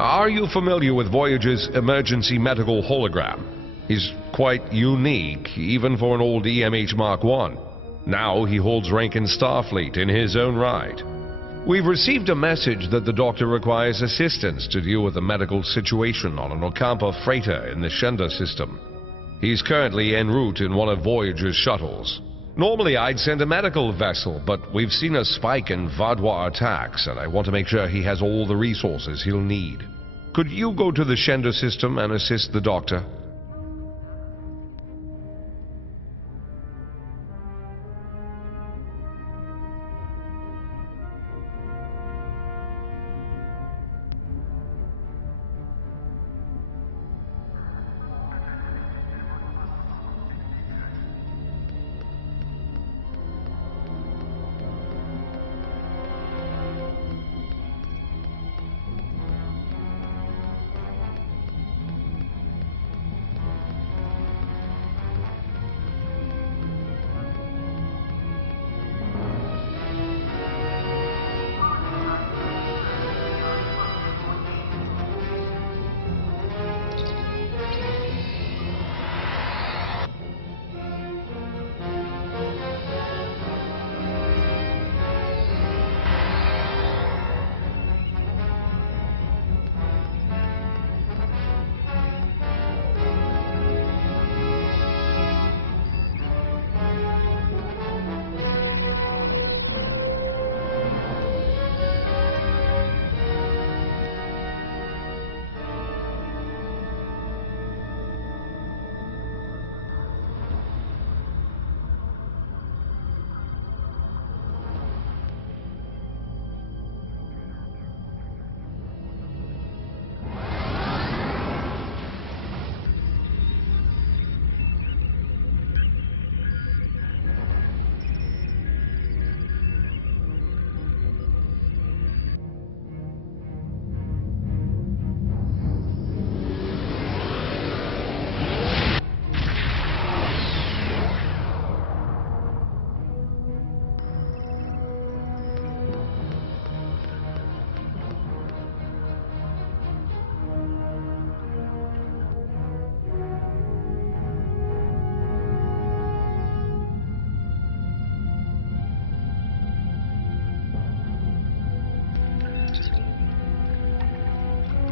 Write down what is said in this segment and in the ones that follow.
Are you familiar with Voyager's emergency medical hologram? He's quite unique, even for an old EMH Mark I. Now he holds rank in Starfleet in his own right. We've received a message that the Doctor requires assistance to deal with a medical situation on an Ocampa freighter in the Shenda system. He's currently en route in one of Voyager's shuttles. Normally I'd send a medical vessel, but we've seen a spike in Vadir attacks, and I want to make sure he has all the resources he'll need. Could you go to the Shenda system and assist the Doctor?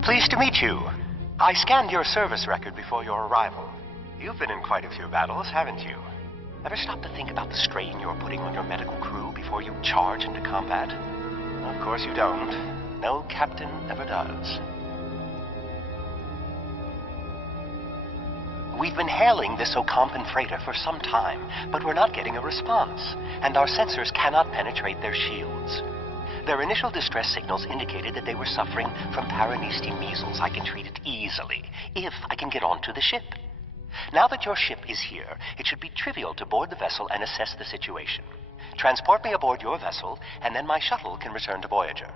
Pleased to meet you. I scanned your service record before your arrival. You've been in quite a few battles, haven't you? Ever stop to think about the strain you're putting on your medical crew before you charge into combat? Of course you don't. No captain ever does. We've been hailing this Ocampan freighter for some time, but we're not getting a response, and our sensors cannot penetrate their shields. Their initial distress signals indicated that they were suffering from Paraniste measles. I can treat it easily, if I can get onto the ship. Now that your ship is here, it should be trivial to board the vessel and assess the situation. Transport me aboard your vessel, and then my shuttle can return to Voyager.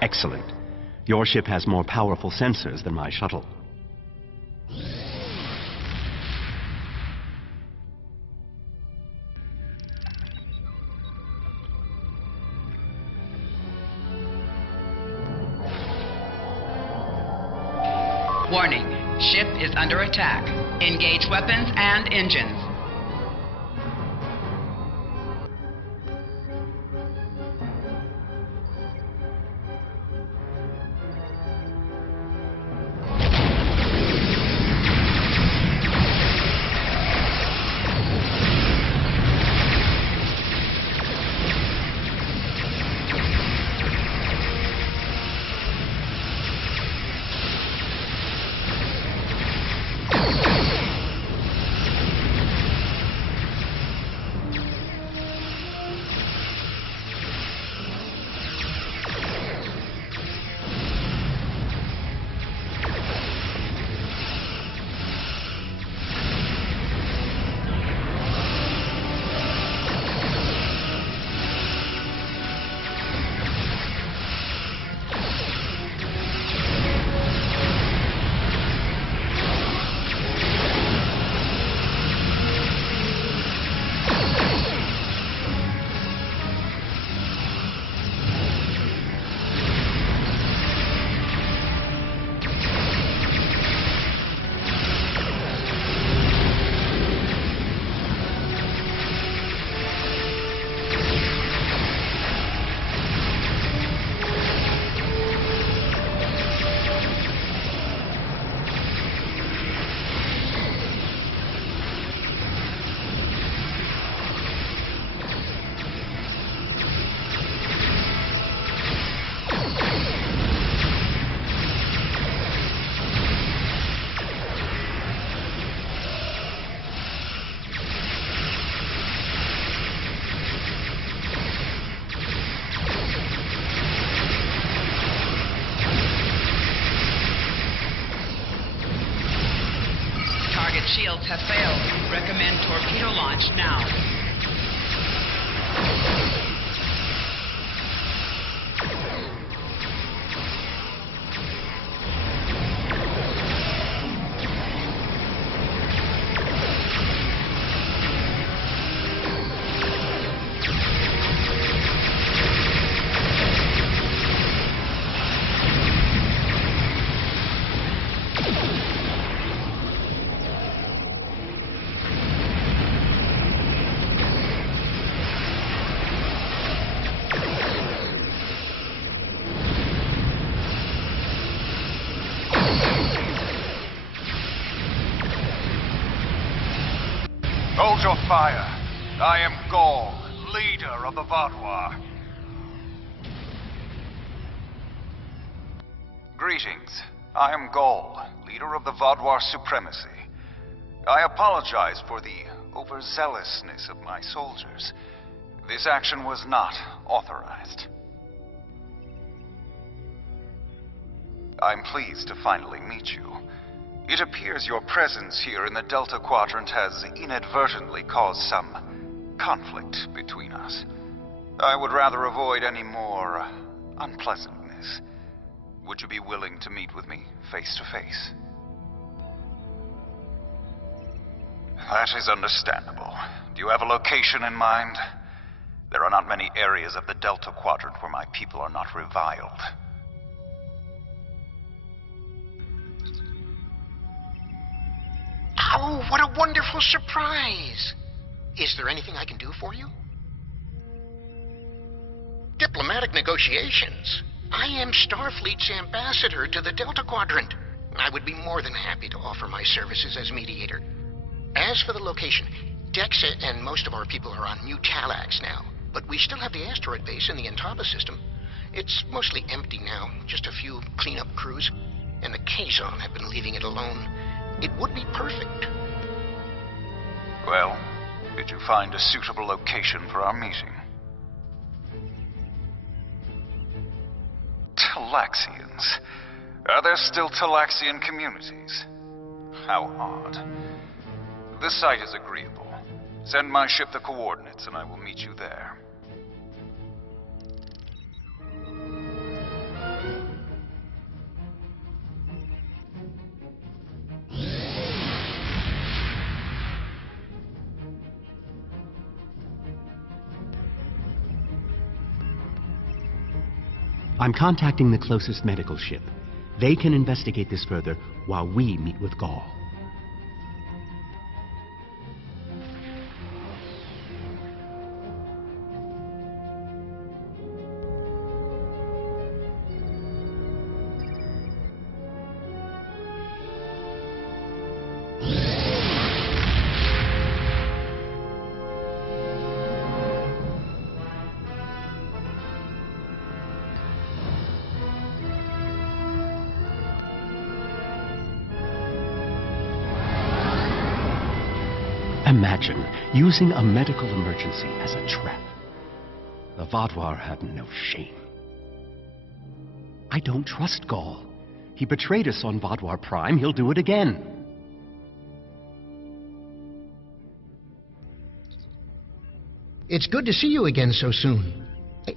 Excellent. Your ship has more powerful sensors than my shuttle. Warning, ship is under attack. Engage weapons and engines. shields have failed. Recommend torpedo launch now. Hold your fire. I am Gaul, leader of the Vadir. Greetings. I am Gaul, leader of the Vadir supremacy. I apologize for the overzealousness of my soldiers. This action was not authorized. I'm pleased to finally meet you. It appears your presence here in the Delta Quadrant has inadvertently caused some conflict between us. I would rather avoid any more unpleasantness. Would you be willing to meet with me face to face? That is understandable. Do you have a location in mind? There are not many areas of the Delta Quadrant where my people are not reviled. Oh, what a wonderful surprise! Is there anything I can do for you? Diplomatic negotiations. I am Starfleet's ambassador to the Delta Quadrant. I would be more than happy to offer my services as mediator. As for the location, Dexa and most of our people are on New Talax now, but we still have the asteroid base in the Intaba system. It's mostly empty now, just a few cleanup crews, and the Kazon have been leaving it alone. It would be perfect. Well, did you find a suitable location for our meeting? Talaxians. Are there still Talaxian communities? How odd. The site is agreeable. Send my ship the coordinates and I will meet you there. I'm contacting the closest medical ship. They can investigate this further while we meet with Gaul. Imagine using a medical emergency as a trap. The Vadir had no shame. I don't trust Gaul. He betrayed us on Vadir Prime. He'll do it again. It's good to see you again so soon.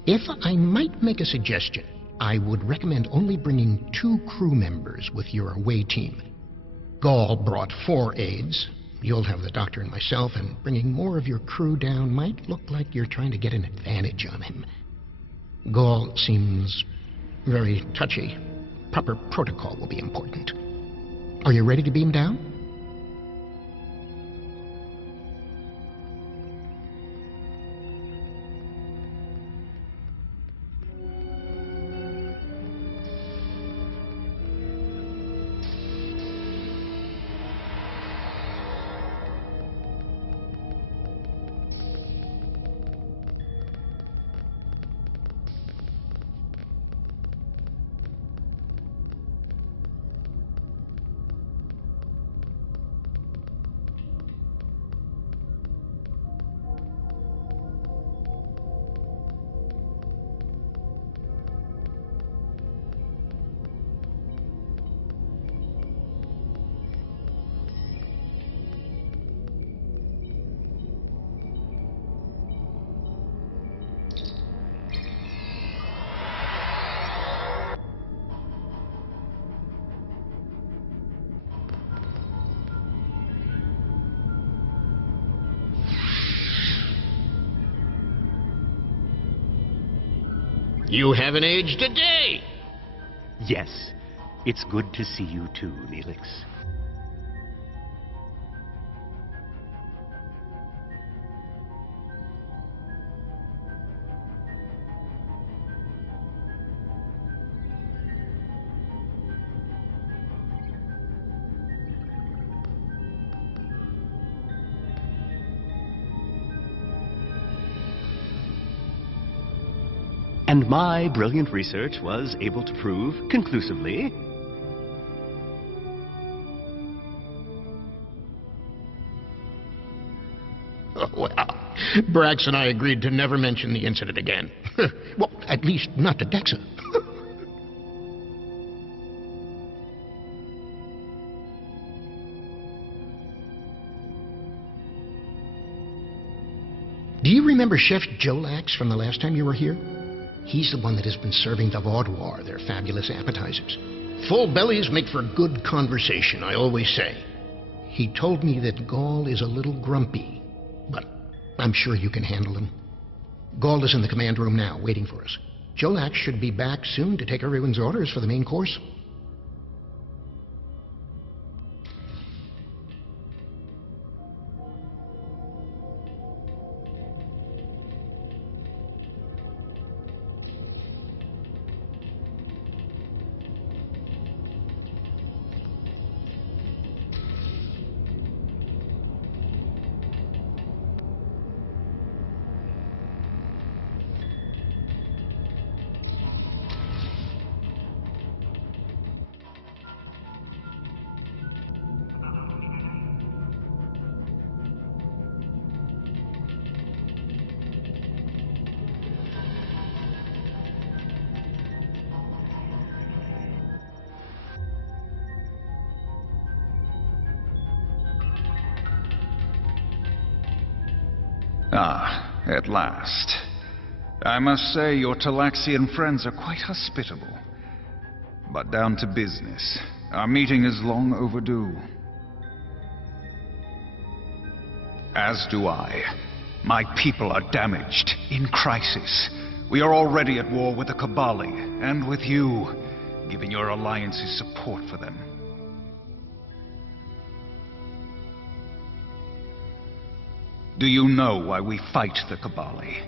If I might make a suggestion, I would recommend only bringing 2 crew members with your away team. Gaul brought 4 aides. You'll have the doctor and myself, and bringing more of your crew down might look like you're trying to get an advantage on him. Gaul seems very touchy. Proper protocol will be important. Are you ready to beam down? You haven't aged a day! Yes, it's good to see you too, Neelix. And my brilliant research was able to prove conclusively Well, Brax and I agreed to never mention the incident again. Well, at least not to Dexa. Do you remember Chef Jolax from the last time you were here? He's the one that has been serving the Vadir their fabulous appetizers. Full bellies make for good conversation, I always say. He told me that Gaul is a little grumpy, but I'm sure you can handle him. Gaul is in the command room now, waiting for us. Jolax should be back soon to take everyone's orders for the main course. Ah, at last. I must say your Talaxian friends are quite hospitable. But down to business. Our meeting is long overdue. As do I. My people are damaged, in crisis. We are already at war with the Cabali, and with you, giving your alliances support for them. Do you know why we fight the Cabali?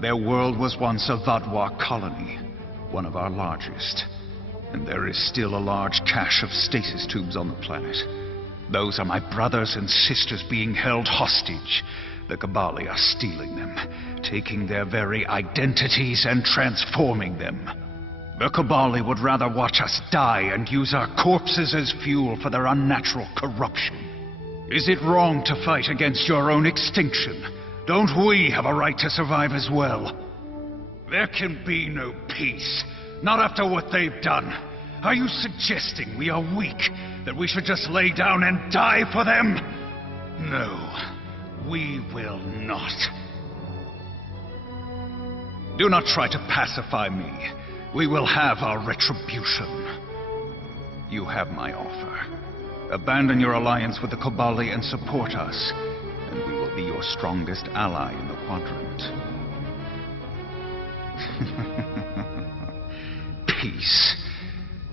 Their world was once a Vadir colony, one of our largest. And there is still a large cache of stasis tubes on the planet. Those are my brothers and sisters being held hostage. The Cabali are stealing them, taking their very identities and transforming them. The Cabali would rather watch us die and use our corpses as fuel for their unnatural corruption. Is it wrong to fight against your own extinction? Don't we have a right to survive as well? There can be no peace. Not after what they've done. Are you suggesting we are weak? That we should just lay down and die for them? No, we will not. Do not try to pacify me. We will have our retribution. You have my offer. Abandon your alliance with the Cabali and support us, and we will be your strongest ally in the quadrant. Peace.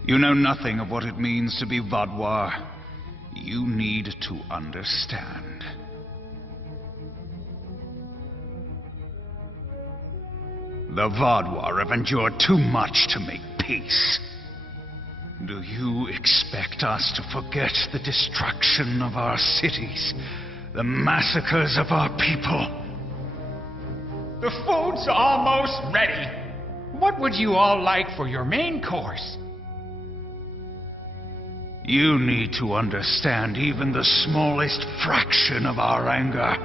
You know nothing of what it means to be Vadir. You need to understand. The Vadir have endured too much to make peace. Do you expect us to forget the destruction of our cities? The massacres of our people? The food's almost ready. What would you all like for your main course? You need to understand even the smallest fraction of our anger.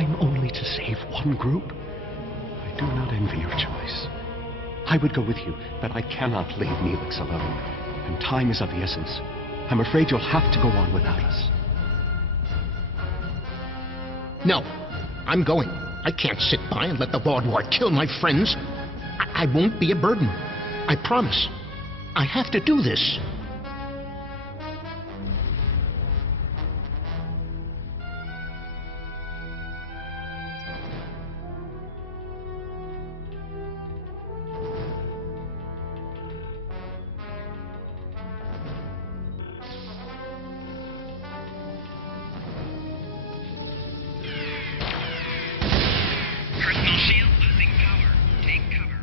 time only to save one group? I do not envy your choice. I would go with you, but I cannot leave Neelix alone. And time is of the essence. I'm afraid you'll have to go on without us. No, I'm going. I can't sit by and let the Vaudouar kill my friends. I won't be a burden. I promise. I have to do this. Personal shield losing power. Take cover.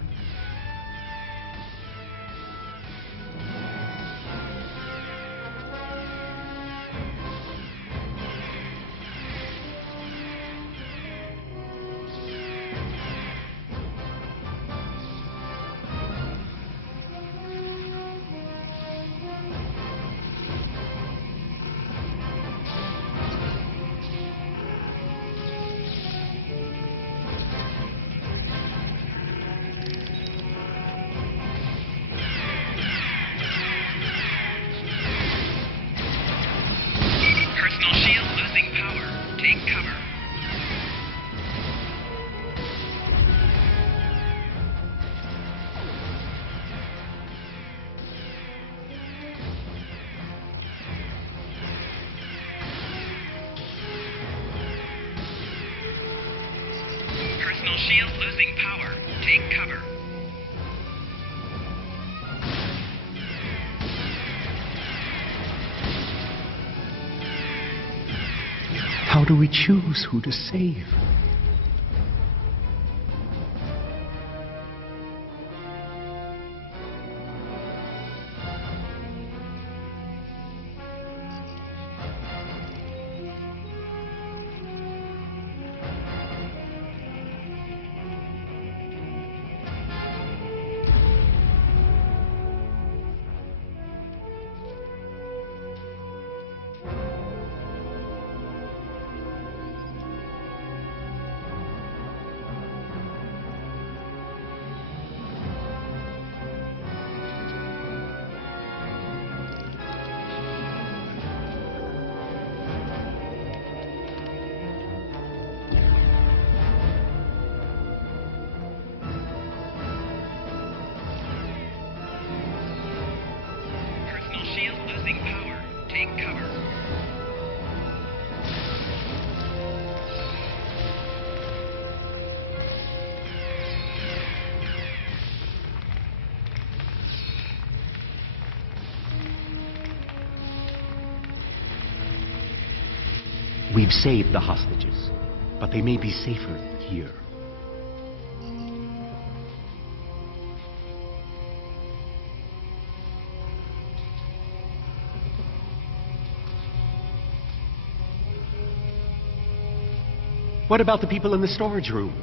Personal shield losing power. Take cover. Personal shield losing power. Take cover. How do we choose who to save? Personal shield losing power. Take cover. We've saved the hostages, but they may be safer here. What about the people in the storage room?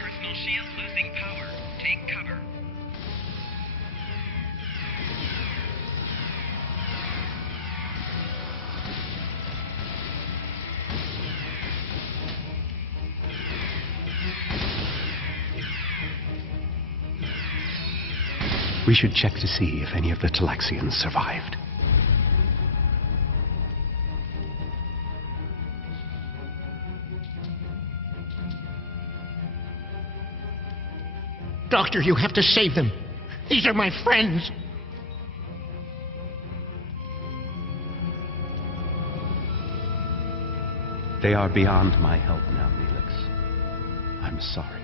Personal shield losing power. Take cover. We should check to see if any of the Talaxians survived. Doctor, you have to save them. These are my friends. They are beyond my help now, Neelix. I'm sorry.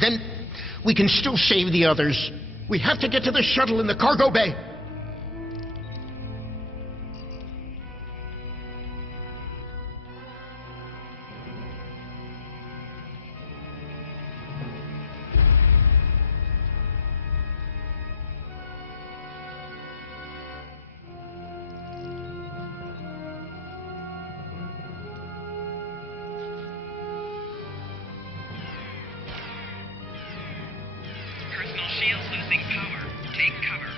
Then we can still save the others. We have to get to the shuttle in the cargo bay. Personal shields losing power. Take cover.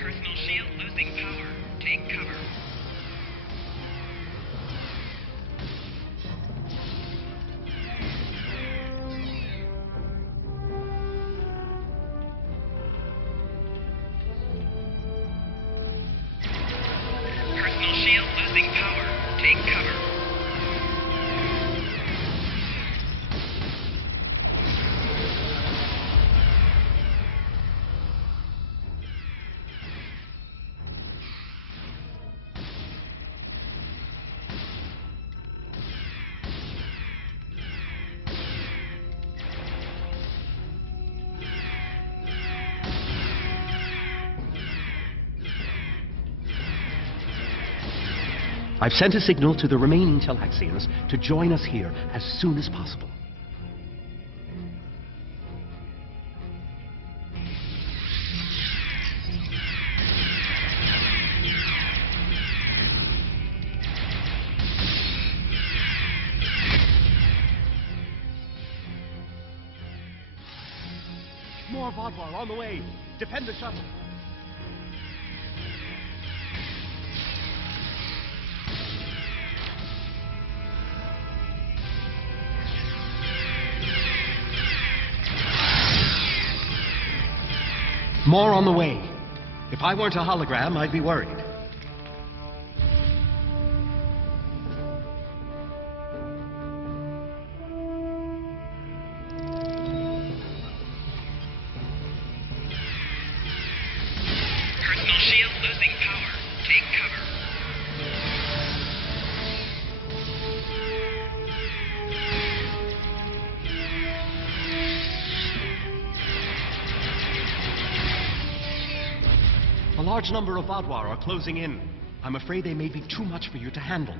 Personal shield losing power. Take cover. Personal shield losing power. Take cover. I've sent a signal to the remaining Galaxians to join us here as soon as possible. More Vadir on the way. Defend the shuttle. More on the way. If I weren't a hologram, I'd be worried. Personal shield losing power. Take cover. A large number of Vadir are closing in. I'm afraid they may be too much for you to handle.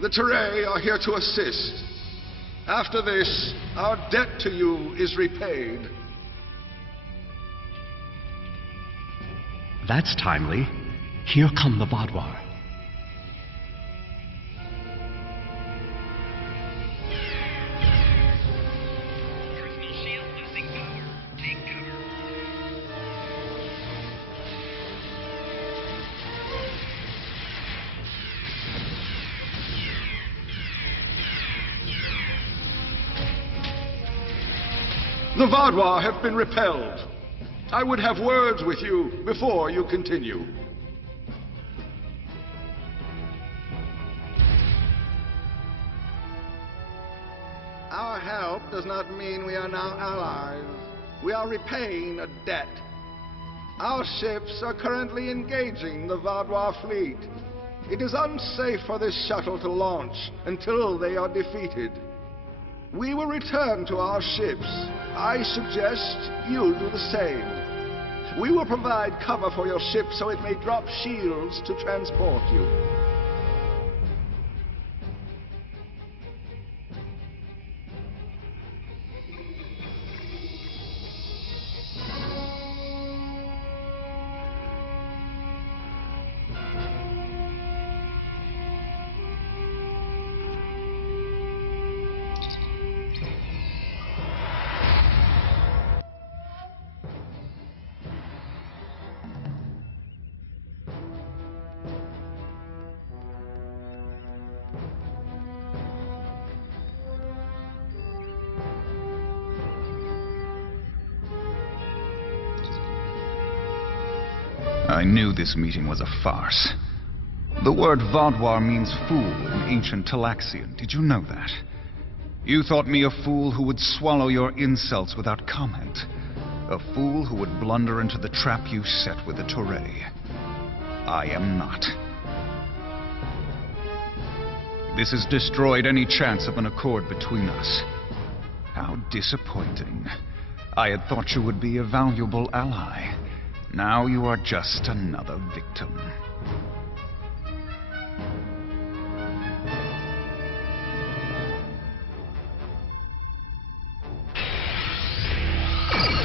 The Turei are here to assist. After this, our debt to you is repaid. That's timely. Here come the Vadir. Personal shield losing power. Take cover. The Vadir have been repelled. I would have words with you before you continue. Our help does not mean we are now allies. We are repaying a debt. Our ships are currently engaging the Vadir fleet. It is unsafe for this shuttle to launch until they are defeated. We will return to our ships. I suggest you do the same. We will provide cover for your ship so it may drop shields to transport you. I knew this meeting was a farce. The word Vadir means fool in ancient Talaxian. Did you know that? You thought me a fool who would swallow your insults without comment. A fool who would blunder into the trap you set with the Turei. I am not. This has destroyed any chance of an accord between us. How disappointing. I had thought you would be a valuable ally. Now you are just another victim.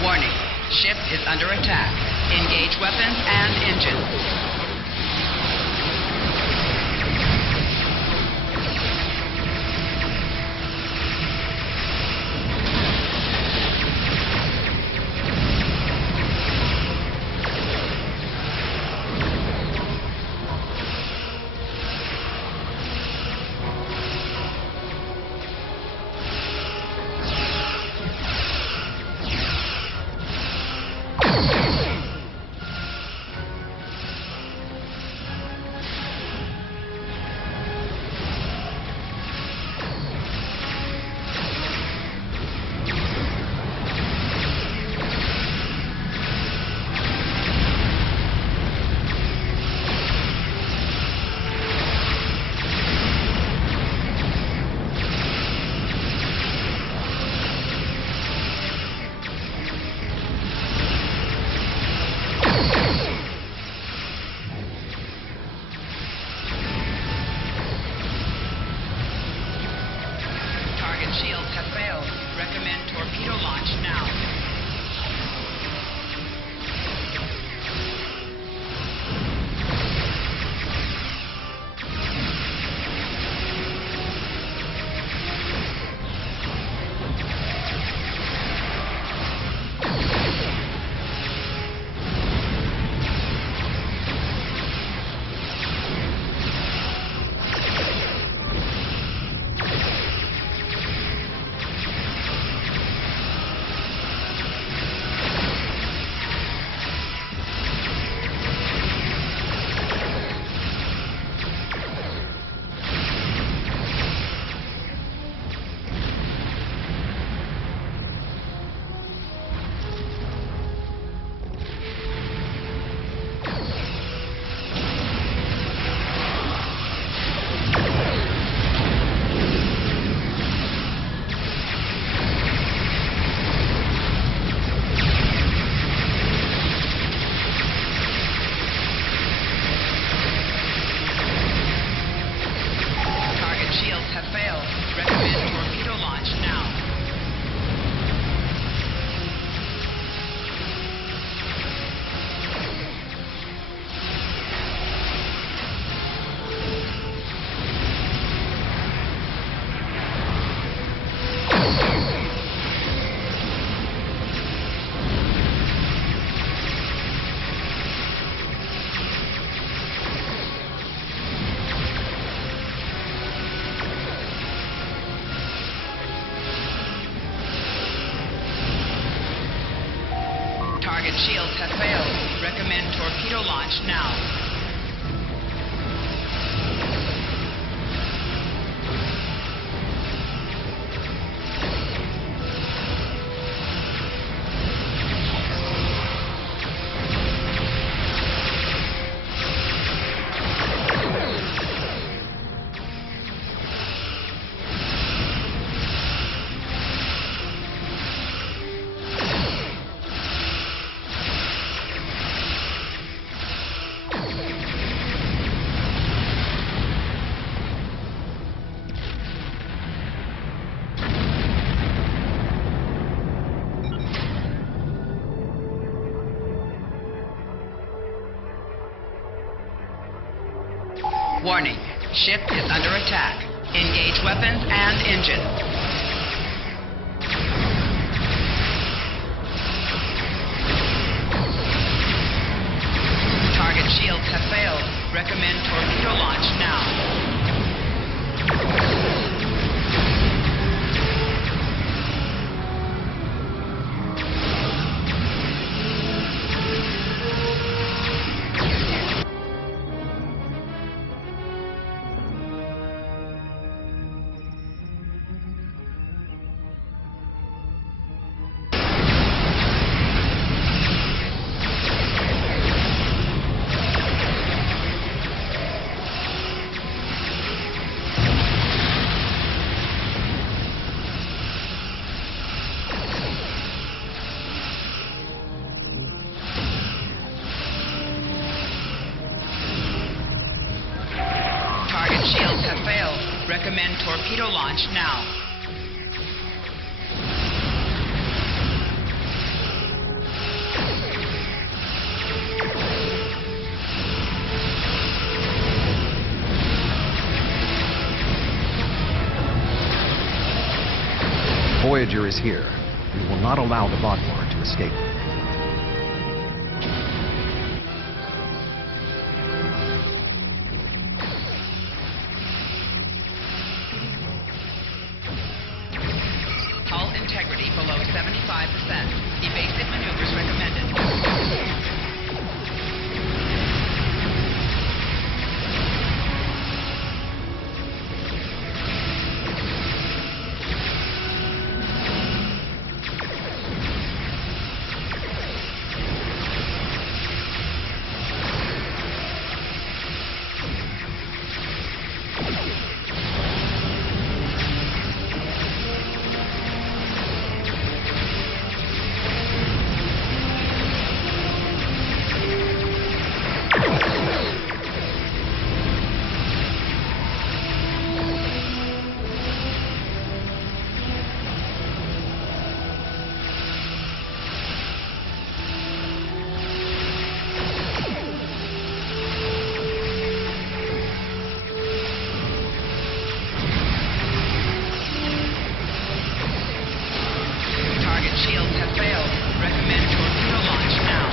Warning. Ship is under attack. Engage weapons and engines. Shields have failed. Recommend torpedo launch now. Target shields have failed. Recommend torpedo launch now. Warning. Ship is under attack. Engage weapons and engines. Target shields have failed. Recommend torpedo launch now. Recommend torpedo launch now. Voyager is here. We will not allow the Vadir to escape. Hull integrity below 75%. Evasive maneuvers recommended. Shields have failed. Recommend torpedo launch now.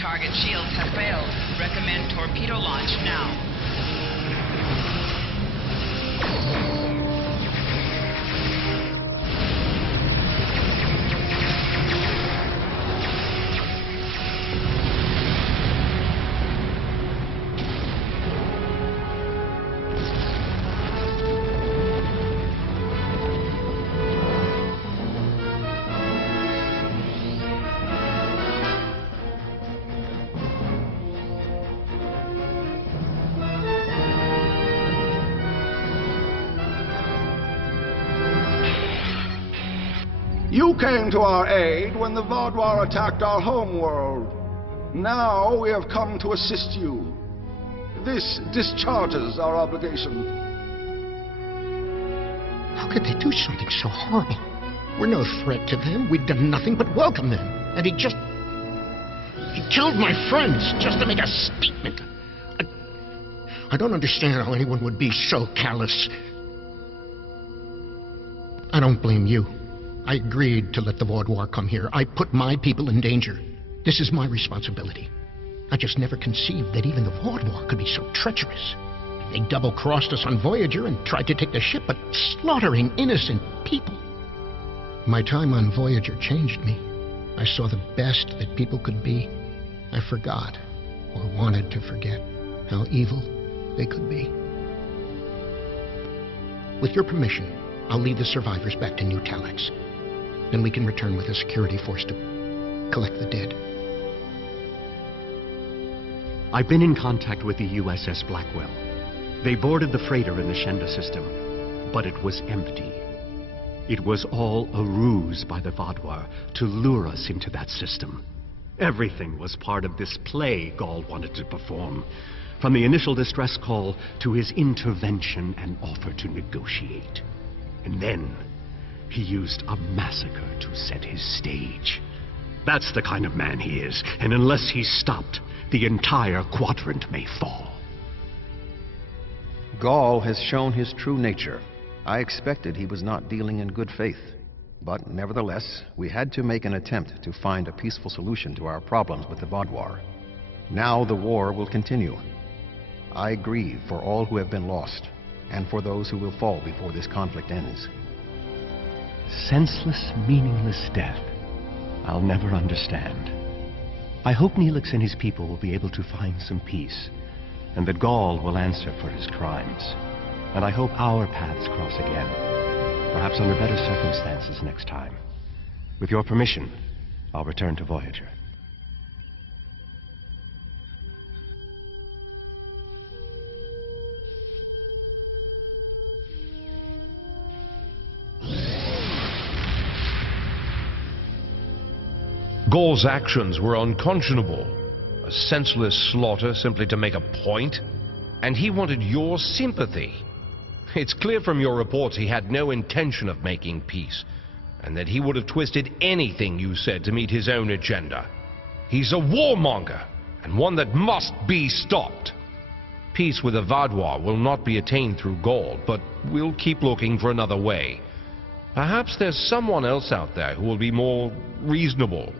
Target shields have failed. Recommend torpedo launch now. You came to our aid when the Vadir attacked our home world. Now we have come to assist you. This discharges our obligation. How could they do something so horrible? We're no threat to them. We've done nothing but welcome them. And he killed my friends just to make a statement. I don't understand how anyone would be so callous. I don't blame you. I agreed to let the Vadir come here. I put my people in danger. This is my responsibility. I just never conceived that even the Vadir could be so treacherous. They double-crossed us on Voyager and tried to take the ship, but slaughtering innocent people. My time on Voyager changed me. I saw the best that people could be. I forgot, or wanted to forget, how evil they could be. With your permission, I'll lead the survivors back to New Talax. Then we can return with a security force to collect the dead. I've been in contact with the USS Blackwell. They boarded the freighter in the Shenda system, but it was empty. It was all a ruse by the Vadir to lure us into that system. Everything was part of this play Gall wanted to perform, from the initial distress call to his intervention and offer to negotiate. And then he used a massacre to set his stage. That's the kind of man he is, and unless he's stopped, the entire quadrant may fall. Gall has shown his true nature. I expected he was not dealing in good faith. But nevertheless, we had to make an attempt to find a peaceful solution to our problems with the Vadir. Now the war will continue. I grieve for all who have been lost, and for those who will fall before this conflict ends. Senseless, meaningless death. I'll never understand. I hope Neelix and his people will be able to find some peace, and that Gaul will answer for his crimes. And I hope our paths cross again, perhaps under better circumstances next time. With your permission, I'll return to Voyager. Gaul's actions were unconscionable. A senseless slaughter simply to make a point. And he wanted your sympathy. It's clear from your reports he had no intention of making peace, and that he would have twisted anything you said to meet his own agenda. He's a warmonger, and one that must be stopped. Peace with the Vadir will not be attained through Gaul, but we'll keep looking for another way. Perhaps there's someone else out there who will be more reasonable